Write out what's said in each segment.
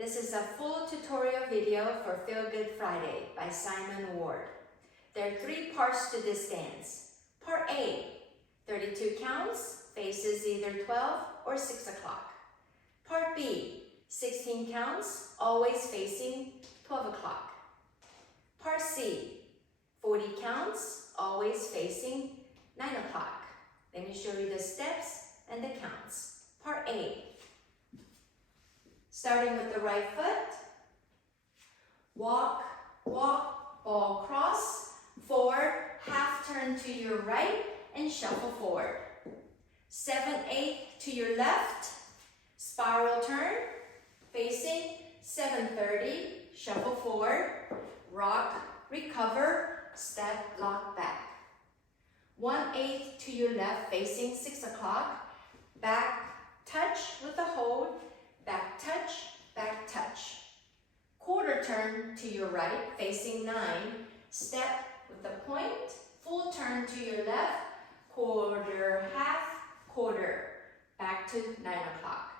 This is a full tutorial video for Feel Good Friday by Simon Ward. There are 3 parts to this dance. Part A, 32 counts, faces either 12 or 6 o'clock. Part B, 16 counts, always facing 12 o'clock. Part C, 40 counts, always facing 9 o'clock. Let me show you the steps and the counts. Part A. Starting with the right foot. Walk, walk, ball cross, forward, half turn to your right, and shuffle forward. 7/8 to your left, spiral turn, facing 7:30, shuffle forward, rock, recover, step, lock back. 1/8 to your left, facing 6 o'clock, back touch with a hold, back touch. Quarter turn to your right, facing 9, step with the point, full turn to your left, quarter, half, quarter, back to 9 o'clock.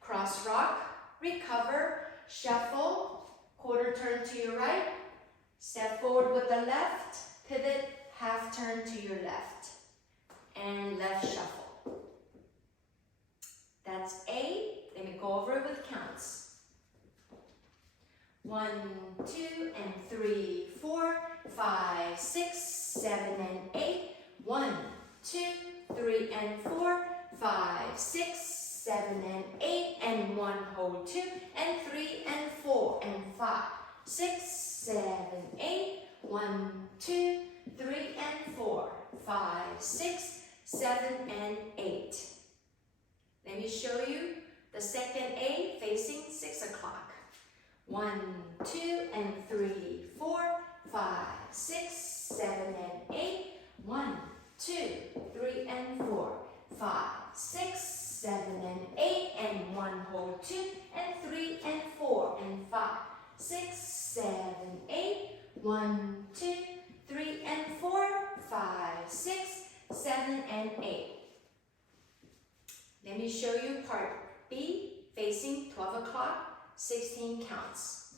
Cross rock, recover, shuffle, quarter turn to your right, step forward with the left, pivot, half turn to your left, and left shuffle. That's A. Let me go over it with counts. 1, 2, and 3, 4, 5, 6, 7, and 8. 1, 2, 3, and 4, 5, 6, 7, and 8, and 1, hold 2, and 3, and 4, and 5, 6, 7, 8. 1, 2, 3, and 4, 5, 6, 7, and 8. Let me show you the second A facing 6 o'clock. 1, 2, and 3, 4, 5, 6, 7, and 8. 1, 2, 3, and 4, 5, 6, 7, and 8, and 1, hold 2, and 3, and 4, and 5, 6, 7, 8. 1, 2, 3, and 4, 5, 6, 7, and 8. Let me show you part B, facing 12 o'clock, 16 counts.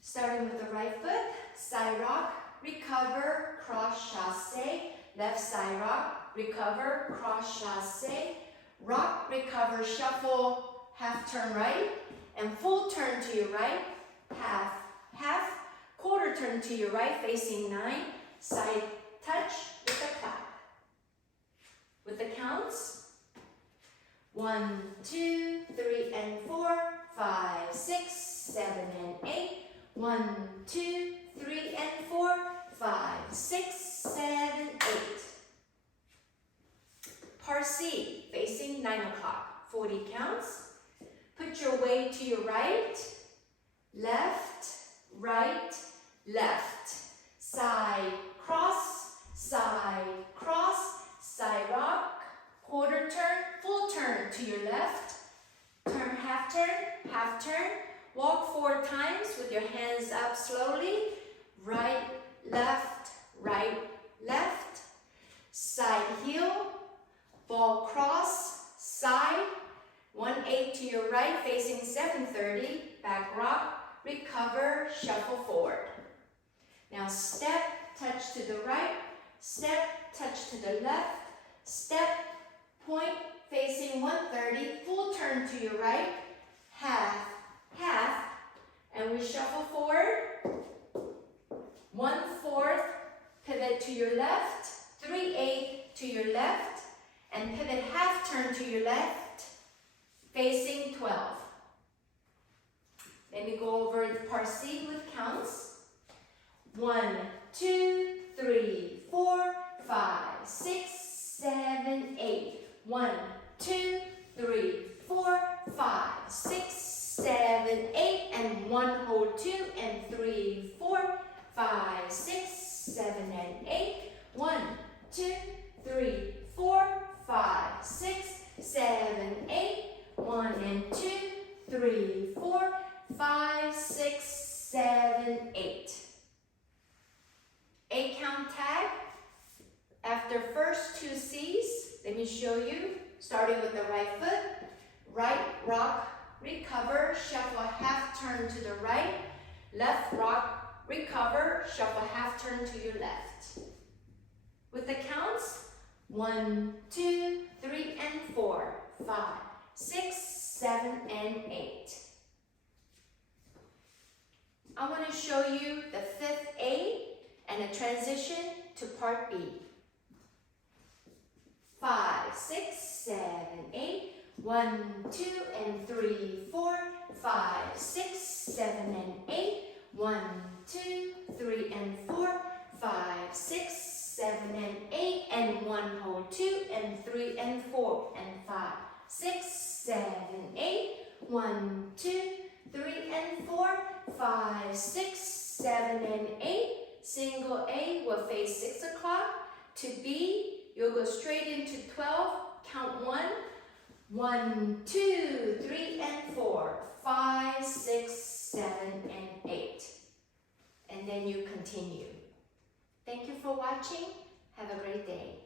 Starting with the right foot, side rock, recover, cross chassé, left side rock, recover, cross chassé, rock, recover, shuffle, half turn right, and full turn to your right, half, quarter turn to your right, facing 9, side touch with a clap. With the counts, 1, 2, 3, and 4, 5, 6, 7, and 8. 1, 2, 3, and 4, 5, 6, 7, 8. Part C, facing 9 o'clock, 40 counts. Put your weight to your right, left, right, left. Side cross, side rock, quarter turn, full turn to your left. Turn, half turn. Walk 4 times with your hands up slowly. Right, left, side heel, ball cross, side, 1/8 to your right, facing 7:30, back rock, recover, shuffle forward. Now step, touch to the right, step, touch to the left, step, point, facing 1:30, full turn to your right, half, and we shuffle forward, 1/4, pivot to your left, 3/8 to your left, and pivot half turn to your left, facing 12. Let me go over part C with counts. 1, 2, 3, 4, 5, 6, 7, 8. 1, 2, 3, 4, 5, 6, 7, 8, and 1, hold 2, and 3, 4, 5, 6, 7, and 8. 1, 2, 3, 4, 5, 6, 7, 8. 1 and 2, 3, 4, 5, 6, 7, 8. 8 count tag. After first 2 C's, let me show you. Starting with the right foot, right rock, recover, shuffle half turn to the right, left rock, recover, shuffle half turn to your left. With the counts, 1, 2, 3, and 4, 5, 6, 7, and 8. I want to show you the fifth A and a transition to part B. 5, 6, 7, 8. 1, 2, and 3, 4, 5, 6, 7, and 8. 1, 2, 3, and 4, 5, 6, 7, and 8. And 1, hold 2, and 3, and 4, and 5, 6, 7, 8. 1, 2, 3, and 4, 5, 6, 7, and 8. Single A will face 6 o'clock. To B, you'll go straight into 12. Count 1. 1, 2, 3, and 4, 5, 6, 7, and 8. And then you continue. Thank you for watching. Have a great day.